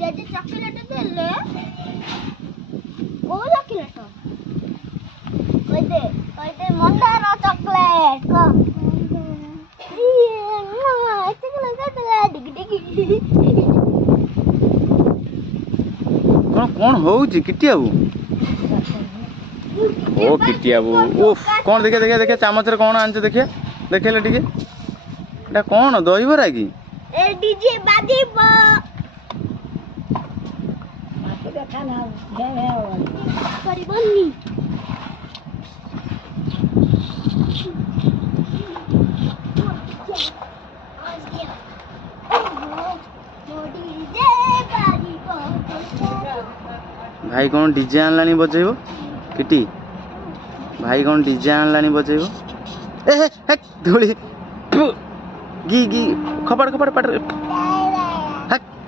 जैसे चॉकलेट दे ले वो चॉकलेट कोई दे मंदार चॉकलेट को ये ना चॉकलेट का डिग डिग कौन होउची किटिया बु ओ किटिया बु उफ कौन देखिए चामच रे कौन आनछ देखिए देखेले टिके एटा कौन दही बरा की ए डीजे बाजेबो माके खाना है परिबन्नी भाई कौन डीजे आनलानी बजेबो किटी भाई कौन डीजे आनलानी बजेबो ए हे धूली गी गी खपड़ खपड़ पड़